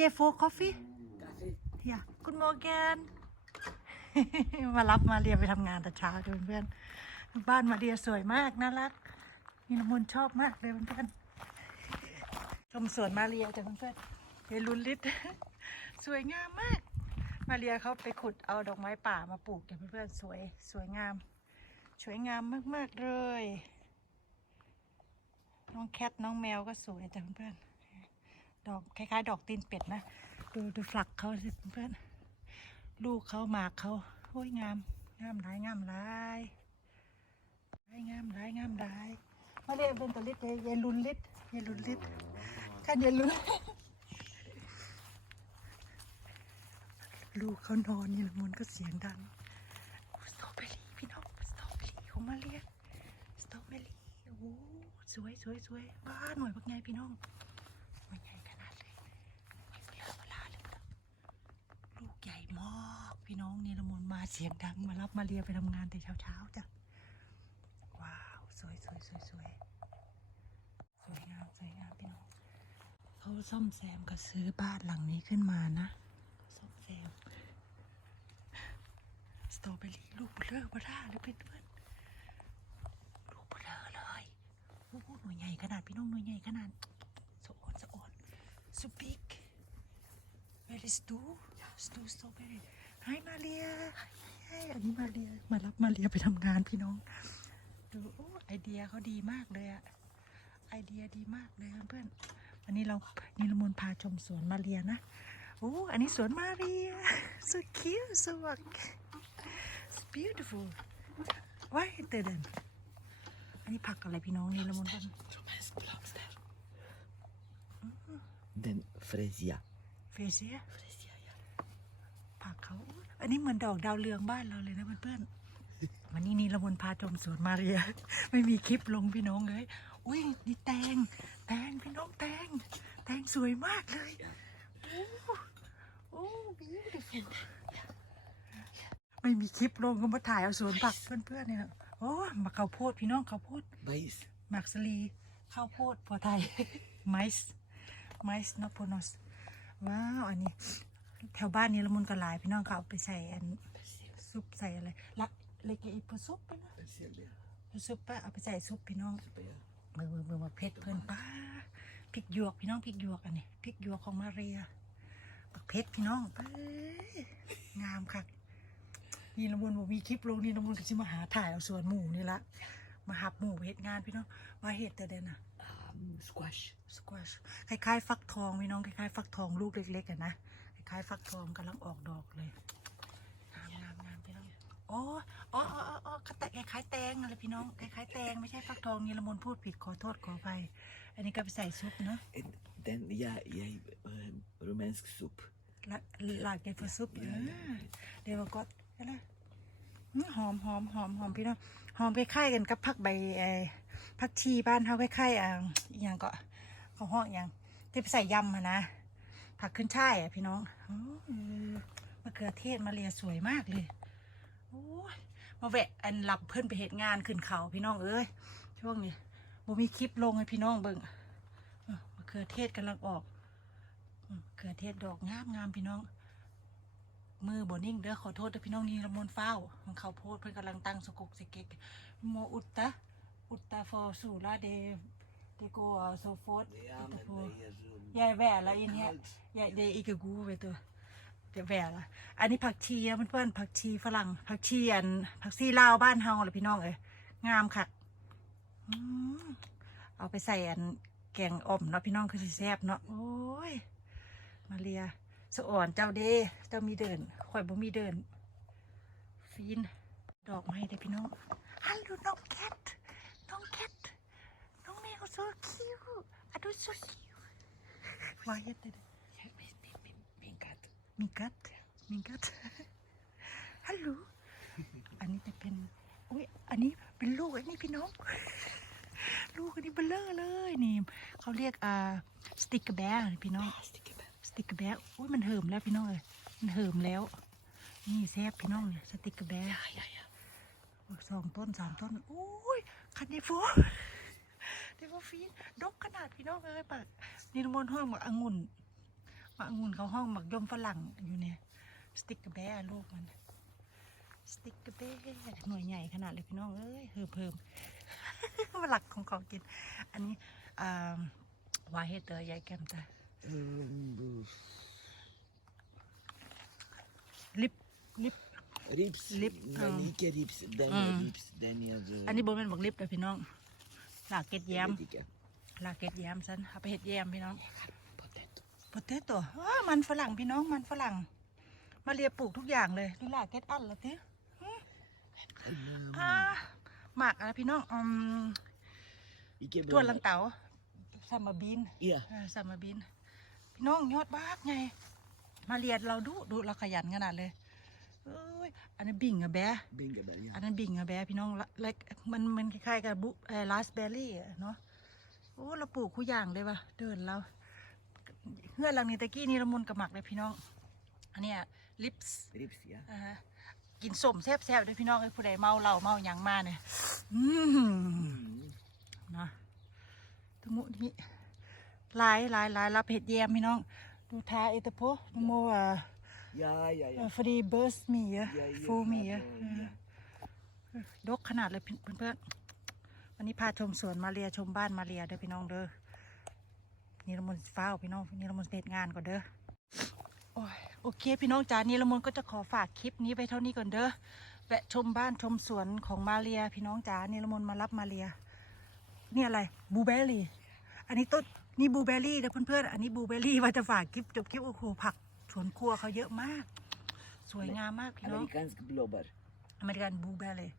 you for coffee Yeah Good morning มารับมาเรียไปทำงานแต่เช้าดูเพื่อนบ้านมาเรียสวยมากน่ารักมีน้ำมนชอบมากเลยเพื่อนชมสวนมาเรียจ้ะเพื่อนเยลุนลิตสวยงามมาก มาเรียเขาไปขุดเอาดอกไม้ป่ามาปลูกจ้ะเพื่อนสวยสวยงาม สวยงามมาก ๆ เลย น้องแคทน้องแมวก็สวยจ้ะเพื่อนๆ ดอกคล้ายๆ ดอกตีนเป็ดนะ ดูดูฝักเขาสิเพื่อนลูกเขาหมากเขาโอ้ยงาม งามหลายงามหลายหลายงามหลายงามหลายมาเรียกเป็นตัวลิดเยลุนลิดเยลุนลิดขันเยลุนลูกเขานอนนี่ละมุนก็เสียงดังสตรอเบอรี่พี่น้องสตรอเบอรี่เขามาเรียกสตรอเบอรี่โอ้สวยสวยสวยบ้าหน่วยบักไงพี่น้องหน่วยใหญ่ขนาดเลยหน่วยเบลอเบลาเลยพี่น้องลูกใหญ่มาก พี่น้องเนี่ละมุนมาเสียงดังมารับมาเรียไปทำงานแต่เช้าๆจ้ะ ว้าว สวยสวยสวยสวยสวยงามสวยงามพี่น้อง เขาซ่อมแซมก็ซื้อบ้านหลังนี้ขึ้นมานะส้มแซมสตรอเบอรี่ลูกเบลอเบล่าเลยเพื่อนๆลูกเบลอเลยโอ้โหหน่วยใหญ่ขนาดพี่น้องหน่วยใหญ่ขนาดสะอ่อนสะอ่อนสุบิ ก Where is Stu Stu strawberry Hi Maria Hi อันนี้มาเรียมารับมาเรียไปทำงานพี่น้องดูโอ้ไอเดียเขาดีมากเลยอะไอเดียดีมากเลยเพื่อนๆวันนี้เรานิรมนต์พาชมสวนมาเรียนะโอ้อันนี้สวนมาเรีย so cute so what it's beautiful why is it then อันนี้ผักอะไรพี่น้องนี่ละมุนกัน Romance blomster. Den fresia. เฟเซีย Fresia, ja. ผักเขา อันนี้เหมือนดอกดาวเรืองบ้านเราเลยนะเพื่อนๆวันนี้นี่ละมุนพาชมสวนมาเรีย ไม่มีคลิปลงพี่น้องเลยอุ้ยนี่แตง แตงพี่น้องแตง แตงสวยมากเลยโอ้โอ้ beautiful ไม่มีคลิปลงก็มาถ่ายเอาสวนผักเพื่อนๆเนี่ยโอ้มาข้าวโพดพี่น้องข้าวโพด Mais. หมักสลีข้าวโพดพอไทยไมซ์ไมซ์นอโพนอสว้าวอันนี้ แถวบ้านนี้ละมุนกระลายพี่น้องเขาเอาไปใส่อันซุปใส่อะไรละเลกอีพอซุปไปนะละพอซุปปะเอาไปใส่ซุปพี่น้องมือมือมือมาเพชรเพื่อนป้าพริกหยวกพี่น้องพริกหยวกอันนี้พริกหยวกของมาเรียบักเพชรพี่น้องงามค่ะนี่ละมุนบอกมีคลิปลงนี่ละมุนก็จะมาหาถ่ายเอาสวนหมูนี่ละมาหับหมูเฮ็ดงานพี่น้องมาเฮ็ดแต่เด่นน่ะ um, squash. สควอชคล้ายๆ ฟักทองพี่น้องคล้ายๆ ฟักทองลูกเล็กๆอะนะคล้ายๆฟักทองกำลังออกดอกเลยงามงามงามพี่น้องอ๋ออ๋ออ๋ออ๋ออ๋อแต่คล้ายๆแตงอะไรพี่น้องคล้ายๆแตงไม่ใช่ฟักทองนี่ละมนพูดผิดขอโทษขออภัยอันนี้ก็ไปใส่ซุปเนาะ En den, ja, jij, uh, Romaanse soep. ละหลากเดฟซุป Ja, อ่า ja, ja. เดี๋ยวก็อะไรอืมหอมหอมหอมหอมพี่น้องหอมคล้ายๆกันกับผักใบไอ้ ผักชีบ้านเขาคล้ายๆอ่าอย่างก็เขาห้องอย่างที่ไปใส่ยำอะนะ ผักขึ้นช่ายอะพี่น้องอมะเขือเทศมาเรียสวยมากเลยโอ้ยมาแวะอันหลับเพื่อนไปเหตุงานขึ้นเขาพี่น้องเอ้ยช่วงนี้บ่มีคลิปลงให้พี่น้องเบิ่งมะเขือเทศกำลังออกมะเขือเทศดอกงามงามพี่น้อง มือบนิ่งเด้อขอโทษเด้อพี่น้องนี่ละมนเฝ้ามันเขาโพดเพื่อนกำลังตั้งสกุกสเก็กโมอุตตะ อุตตะฟอสูลาเดเดโกโซโฟส Ja, Uite men på- det är så... ยายแหวละอินเนี่ยยายเดอีกกูไปตัวเดี๋ยวแหวละอันนี้ผักชีนะเพื่อนๆผักชีฝรั่งผักชีอันผักชีลาวบ้านเฮาเลยพี่น้องเอ้ยงามค่ะอืมเอาไปใส่อันแกงอ่อมเนาะพี่น้องคือสิแซ่บเนาะโอ้ยมาเรียสะอ่อนเจ้าเด้เจ้ามีเดินข่อยบ่มีเดิน ฟีน ดอกไม้เด้อพี่น้องฮัลโหลน้องแคทน้องแคทน้องแมว so cute อะดู so cute วายเด็ด Ja, min, min, min, min katt. มีกัดมีกัดฮัลโหลอันนี้จะเป็นอุ้ยอันนี้เป็นลูกอันนี้พี่น้อง ลูกอันนี้เบลเลอร์เลยนี่เขาเรียกอ่าสติกเกอร์แบร์พี่น้อง Sticker med. สติกเกอร์แบร์อุ้ยมันเหิมแล้วพี่น้องเอ้ยมันเหิมแล้ว นี่แซบพี่น้องเนี่ยสติกเกอร์แบร์ Ja, ja, ja. สองต้นสามต้นโอ้ยคันนี้ฟู เดี๋ยวฟีนดกขนาดพี่น้องเอ้ยปะนี่นมนห้อยหมดองุ่นหมักองุ่นเขาห้องหมักยมฝรั่งอยู่เนี่ยสติ๊กเกอร์แบร์ลูกมันสติ๊กเกอร์แบร์หน่วยใหญ่ขนาดเลยพี่น้องเอ้ยเพิ่มเพิ่มมาหลักของของกิน อันนี้อ่าวายเฮเตอร์ยายแกมตา Um, ลิปลิป Rips. Lip, Dan um, ikke rips. Daniel mm. rips. Daniel. อันนี้โบแมนบอกลิปเลยพี่น้อง ลากเก็ดแยม vet ikke. ลากเก็ดแยมสันเอาไปเห็ดแยมพี่น้อง Potet. โปเตโต้อ้ามันฝรั่งพี่น้องมันฝรั่ง มาเรียปลูกทุกอย่างเลยดูลากเก็ดอันละที En, um, อ่าหมากอะไรพี่น้องอืม Ikke ตัว bra. ลันเต๋าซัมมาบีน Ja. เออซัมมาบีนพี่น้องยอดบากไง มาเรียนเราดูดูเราขยันขนาดเลย เอ้ยอันนี้นบิ่งอะแบะ Bingebær, ja. อันนั้นบิ่งอะแบะพี่น้องละเล็กมันมันคล้ายๆกับบุเอ่อราสเบอร์รี่อะเนาะโอ้เราปลูกคู่อย่างเลยว่ะเดินเราเฮือนหลังนี้ตะกี้นี่ละมุนกับหมักเลยพี่น้อง อันเนี้ยลิปส์ Rips, ja. อ่าฮะกินสมแซ่บๆด้วยพี่น้องเอ้ยผู้ใดเมาเหล้าเมาหยังมาเนี่ยอืม Mm. นะตะมุนี้หลายหลายหลายรับเห็ดแยมพี่น้อง ดูทาเอตโพดูโมอะ Ja, ja, ja. ฟรีเบิร์สมีอะ Ja, ja, ฟูมีอะ ja. ดกขนาดเลยเพื่อนๆ วันนี้พาชมสวนมาเรียชมบ้านมาเรียเด้อพี่น้องเด้อนี่ละมุนฟ้าวพี่น้องนี่ละมุนเสร็จงานก่อนเด้อโอ้ยโอเค พี่น้องจ๋านี่ละมุนก็จะขอฝากคลิปนี้ไปเท่านี้ก่อนเด้อแวะชมบ้านชมสวนของมาเรีย พี่น้องจ๋านี่ละมุนมารับมาเรีย นี่อะไรบลูเบอร์รี่ อันนี้ต้นนี่บลูเบอร์รี่นะเพื่อนๆ อันนี้บลูเบอร์รี่ว่าจะฝากคลิปจบคลิปโอ้โหผัก สวนครัวเขาเยอะมาก สวยงามมากพี่น้อง Amerikansk blåbær. อเมริกันบลูเบอร์รี่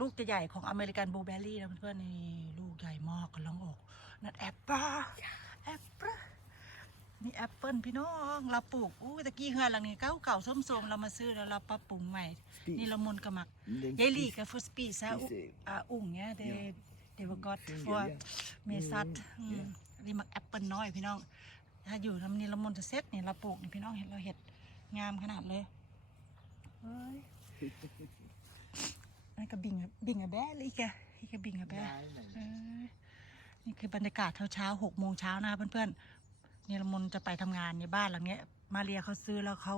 ลูกจะใหญ่ของอเมริกันบลูเบอร์รี่นะเพื่อนๆนี่ลูกใหญ่มากกำลังออกนั่นแอปเปิ้ลแอปเปิ้ลนี่แอปเปิ้ลพี่น้องเราปลูกอู้ตะกี้เฮือนหลังนี้เก่าเก่าๆส้มๆเรามาซื้อแล้วเราปรับปรุงใหม่ Spis. นี่ละมุนกระหมัก Den ยายลี spis- กับฟุสปีซะอุ Spise. อ่าอุ่งเนี่ยเด Ja. เดวกอต Finger, ฟัว ja. เมซัดอืมนี่มักแอปเปิลน้อยพี่น้อง ถ้าอยู่ลำนี้ละมนจะเซ็ตเนี่ยเราปลูกนี่พี่น้องเห็นเราเห็ดงามขนาดเลยเฮ้ยนั่นก็บิ่งบิ่งอะแบ๊เลยอีกแกอีกแกบิ่งอะแบ๊เออนี่คือบรรยากาศเช้าๆหกโมงเช้านะเพื่อนๆนี่ละมนจะไปทำงานในบ้านหลังเนี้ย มาเรียเขาซื้อแล้วเขา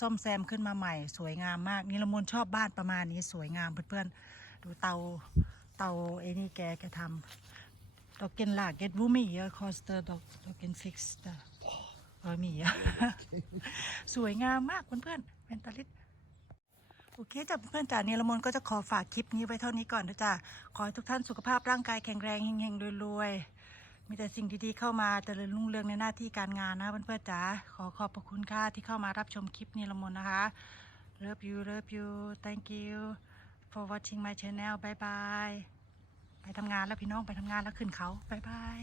ซ่อมแซมขึ้นมาใหม่ สวยงามมากนี่ละมนชอบบ้านประมาณนี้สวยงามเพื่อนๆดูเตาเตาไอ้นี่แกแกทำ ดอกเกนลากเกตวูมี่คอสเตอร์ดอกดอกเกนฟิกซ์เออมีอะสวยงามมากเพื่อนๆเป็นตาลิตโอเคจ้ะเพื่อนๆจ้าเนรมนก็จะขอฝากคลิปนี้ไว้เท่านี้ก่อนนะจ้ะขอให้ทุกท่านสุขภาพร่างกายแข็งแรงเฮงๆรวยๆมีแต่สิ่งดีๆเข้ามาเจริญรุ่งเรืองในหน้าที่การงานนะเพื่อนๆจ๋าขอขอบพระคุณค่ะที่เข้ามารับชมคลิปเนรมนนะคะ Love you love you thank you for watching my channel bye bye ทำงานแล้วพี่น้องไปทำงานแล้วขึ้นเขาบายบาย